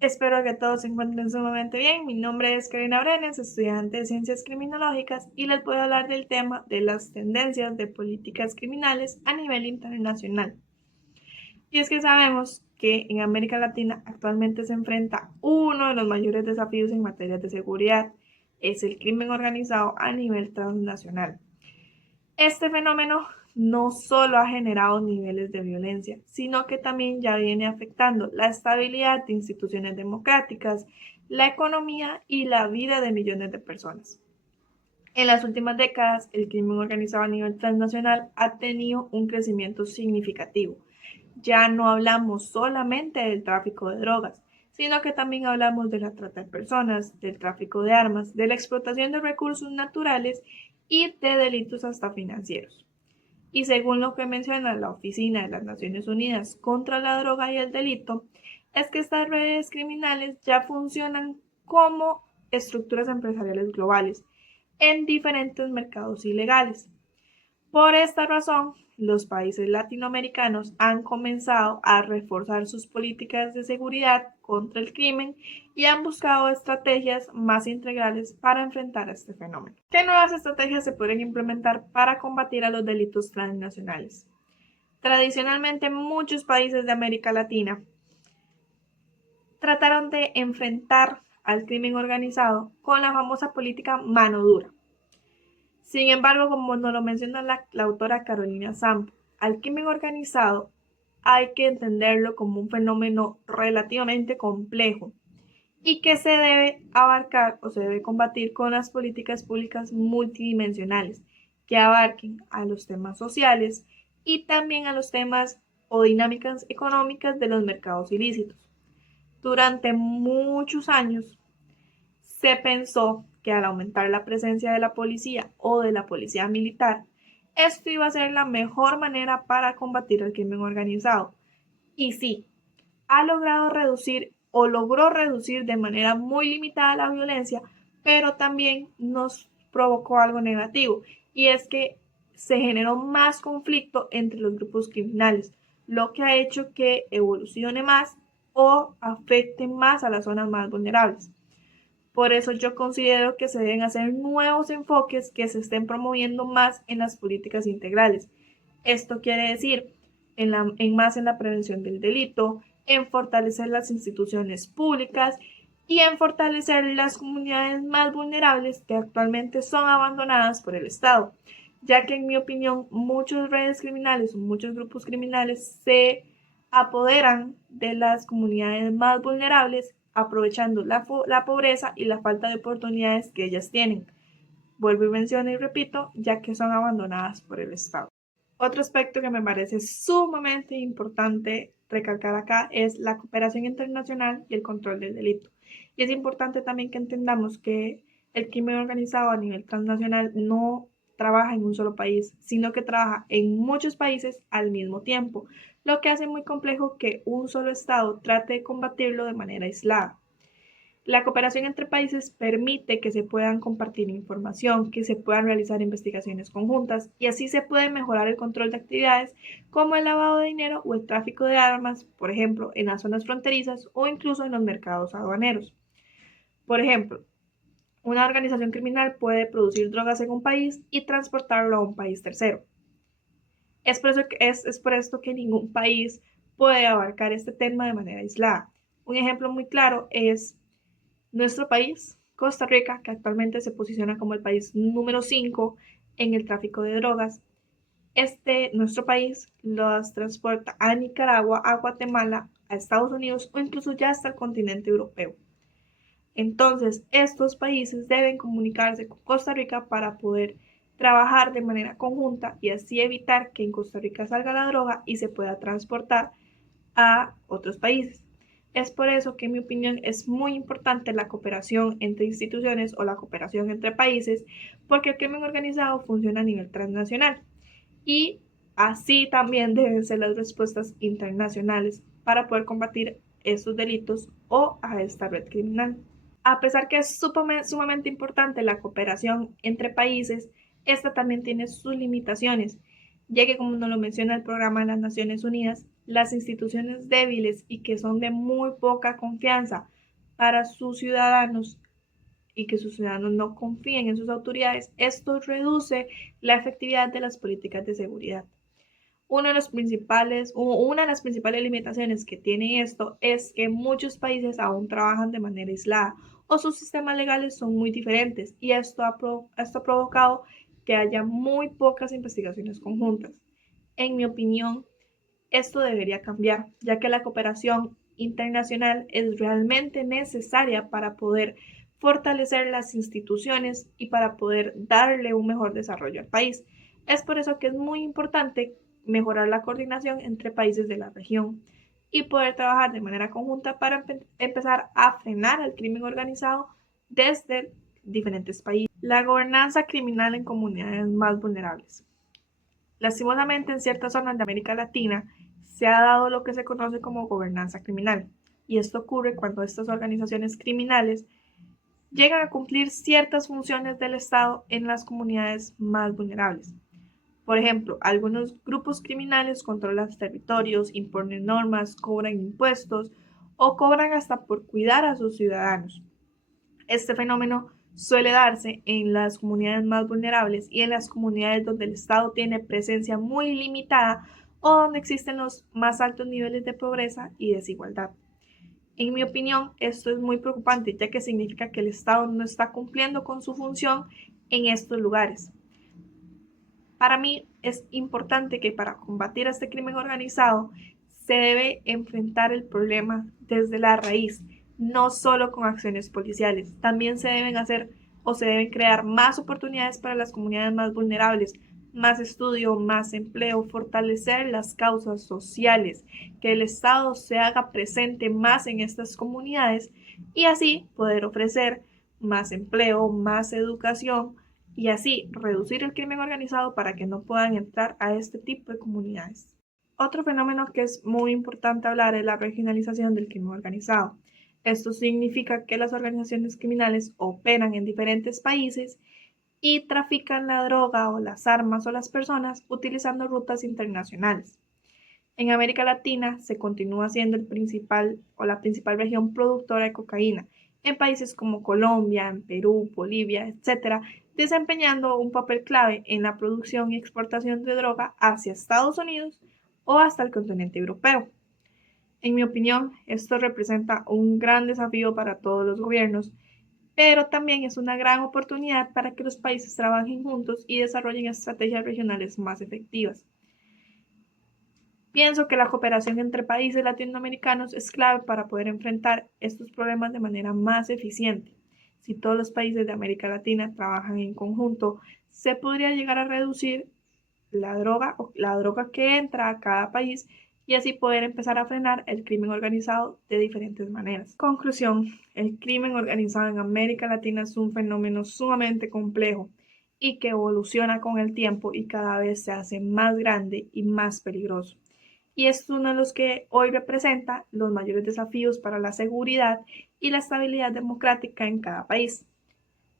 Espero que todos se encuentren sumamente bien. Mi nombre es Karina Brenes, estudiante de Ciencias Criminológicas, y les voy a hablar del tema de las tendencias de políticas criminales a nivel internacional. Y es que sabemos que en América Latina actualmente se enfrenta uno de los mayores desafíos en materia de seguridad, es el crimen organizado a nivel transnacional. Este fenómeno no solo ha generado niveles de violencia, sino que también ya viene afectando la estabilidad de instituciones democráticas, la economía y la vida de millones de personas. En las últimas décadas, el crimen organizado a nivel transnacional ha tenido un crecimiento significativo. Ya no hablamos solamente del tráfico de drogas, sino que también hablamos de la trata de personas, del tráfico de armas, de la explotación de recursos naturales y de delitos hasta financieros. Y según lo que menciona la Oficina de las Naciones Unidas contra la Droga y el Delito, es que estas redes criminales ya funcionan como estructuras empresariales globales en diferentes mercados ilegales. Por esta razón, los países latinoamericanos han comenzado a reforzar sus políticas de seguridad contra el crimen y han buscado estrategias más integrales para enfrentar este fenómeno. ¿Qué nuevas estrategias se pueden implementar para combatir a los delitos transnacionales? Tradicionalmente, muchos países de América Latina trataron de enfrentar al crimen organizado con la famosa política mano dura. Sin embargo, como nos lo menciona la autora Carolina Samp, al crimen organizado hay que entenderlo como un fenómeno relativamente complejo y que se debe abarcar o se debe combatir con las políticas públicas multidimensionales que abarquen a los temas sociales y también a los temas o dinámicas económicas de los mercados ilícitos. Durante muchos años se pensó que al aumentar la presencia de la policía o de la policía militar, esto iba a ser la mejor manera para combatir el crimen organizado. Y sí, ha logrado reducir o logró reducir de manera muy limitada la violencia, pero también nos provocó algo negativo, y es que se generó más conflicto entre los grupos criminales, lo que ha hecho que evolucione más o afecte más a las zonas más vulnerables. Por eso yo considero que se deben hacer nuevos enfoques que se estén promoviendo más en las políticas integrales. Esto quiere decir más en la prevención del delito, en fortalecer las instituciones públicas y en fortalecer las comunidades más vulnerables que actualmente son abandonadas por el Estado, ya que en mi opinión muchas redes criminales o muchos grupos criminales se apoderan de las comunidades más vulnerables aprovechando la pobreza y la falta de oportunidades que ellas tienen. Vuelvo y menciono y repito, ya que son abandonadas por el Estado. Otro aspecto que me parece sumamente importante recalcar acá es la cooperación internacional y el control del delito. Y es importante también que entendamos que el crimen organizado a nivel transnacional no trabaja en un solo país, sino que trabaja en muchos países al mismo tiempo, lo que hace muy complejo que un solo Estado trate de combatirlo de manera aislada. La cooperación entre países permite que se puedan compartir información, que se puedan realizar investigaciones conjuntas y así se puede mejorar el control de actividades como el lavado de dinero o el tráfico de armas, por ejemplo, en las zonas fronterizas o incluso en los mercados aduaneros. Por ejemplo, una organización criminal puede producir drogas en un país y transportarlo a un país tercero. Es por esto que ningún país puede abarcar este tema de manera aislada. Un ejemplo muy claro es nuestro país, Costa Rica, que actualmente se posiciona como el país número 5 en el tráfico de drogas. Nuestro país los transporta a Nicaragua, a Guatemala, a Estados Unidos o incluso ya hasta el continente europeo. Entonces, estos países deben comunicarse con Costa Rica para poder trabajar de manera conjunta y así evitar que en Costa Rica salga la droga y se pueda transportar a otros países. Es por eso que en mi opinión es muy importante la cooperación entre instituciones o la cooperación entre países, porque el crimen organizado funciona a nivel transnacional y así también deben ser las respuestas internacionales para poder combatir estos delitos o a esta red criminal. A pesar que es sumamente importante la cooperación entre países, esta también tiene sus limitaciones, ya que como nos lo menciona el programa de las Naciones Unidas, las instituciones débiles y que son de muy poca confianza para sus ciudadanos y que sus ciudadanos no confíen en sus autoridades, esto reduce la efectividad de las políticas de seguridad. Una de las principales limitaciones que tiene esto es que muchos países aún trabajan de manera aislada o sus sistemas legales son muy diferentes y esto ha provocado que haya muy pocas investigaciones conjuntas. En mi opinión, esto debería cambiar, ya que la cooperación internacional es realmente necesaria para poder fortalecer las instituciones y para poder darle un mejor desarrollo al país. Es por eso que es muy importante mejorar la coordinación entre países de la región y poder trabajar de manera conjunta para empezar a frenar el crimen organizado desde diferentes países. La gobernanza criminal en comunidades más vulnerables. Lastimosamente, en ciertas zonas de América Latina se ha dado lo que se conoce como gobernanza criminal, y esto ocurre cuando estas organizaciones criminales llegan a cumplir ciertas funciones del Estado en las comunidades más vulnerables. Por ejemplo, algunos grupos criminales controlan territorios, imponen normas, cobran impuestos o cobran hasta por cuidar a sus ciudadanos. Este fenómeno suele darse en las comunidades más vulnerables y en las comunidades donde el Estado tiene presencia muy limitada o donde existen los más altos niveles de pobreza y desigualdad. En mi opinión, esto es muy preocupante, ya que significa que el Estado no está cumpliendo con su función en estos lugares. Para mí es importante que para combatir este crimen organizado se debe enfrentar el problema desde la raíz, no solo con acciones policiales. También se deben hacer o se deben crear más oportunidades para las comunidades más vulnerables, más estudio, más empleo, fortalecer las causas sociales, que el Estado se haga presente más en estas comunidades y así poder ofrecer más empleo, más educación y así reducir el crimen organizado para que no puedan entrar a este tipo de comunidades. Otro fenómeno que es muy importante hablar es la regionalización del crimen organizado. Esto significa que las organizaciones criminales operan en diferentes países y trafican la droga o las armas o las personas utilizando rutas internacionales. En América Latina se continúa siendo la principal región productora de cocaína, en países como Colombia, en Perú, Bolivia, etc., desempeñando un papel clave en la producción y exportación de droga hacia Estados Unidos o hasta el continente europeo. En mi opinión, esto representa un gran desafío para todos los gobiernos, pero también es una gran oportunidad para que los países trabajen juntos y desarrollen estrategias regionales más efectivas. Pienso que la cooperación entre países latinoamericanos es clave para poder enfrentar estos problemas de manera más eficiente. Si todos los países de América Latina trabajan en conjunto, se podría llegar a reducir la droga que entra a cada país y así poder empezar a frenar el crimen organizado de diferentes maneras. Conclusión, el crimen organizado en América Latina es un fenómeno sumamente complejo y que evoluciona con el tiempo y cada vez se hace más grande y más peligroso. Y es uno de los que hoy representa los mayores desafíos para la seguridad y la estabilidad democrática en cada país.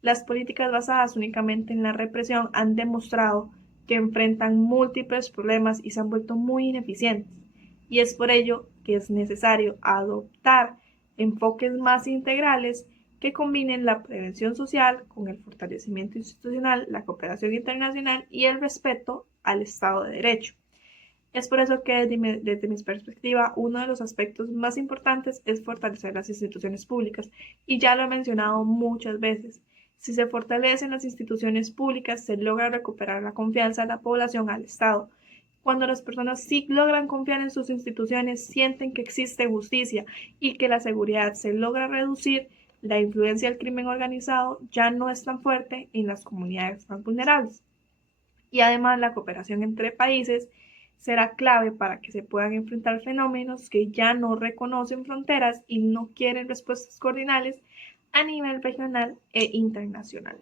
Las políticas basadas únicamente en la represión han demostrado que enfrentan múltiples problemas y se han vuelto muy ineficientes. Y es por ello que es necesario adoptar enfoques más integrales que combinen la prevención social con el fortalecimiento institucional, la cooperación internacional y el respeto al Estado de Derecho. Es por eso que desde mi perspectiva, uno de los aspectos más importantes es fortalecer las instituciones públicas, y ya lo he mencionado muchas veces. Si se fortalecen las instituciones públicas, se logra recuperar la confianza de la población al Estado. Cuando las personas sí logran confiar en sus instituciones, sienten que existe justicia y que la seguridad se logra reducir, la influencia del crimen organizado ya no es tan fuerte en las comunidades más vulnerables. Y además la cooperación entre países será clave para que se puedan enfrentar fenómenos que ya no reconocen fronteras y no quieren respuestas coordinadas a nivel regional e internacional.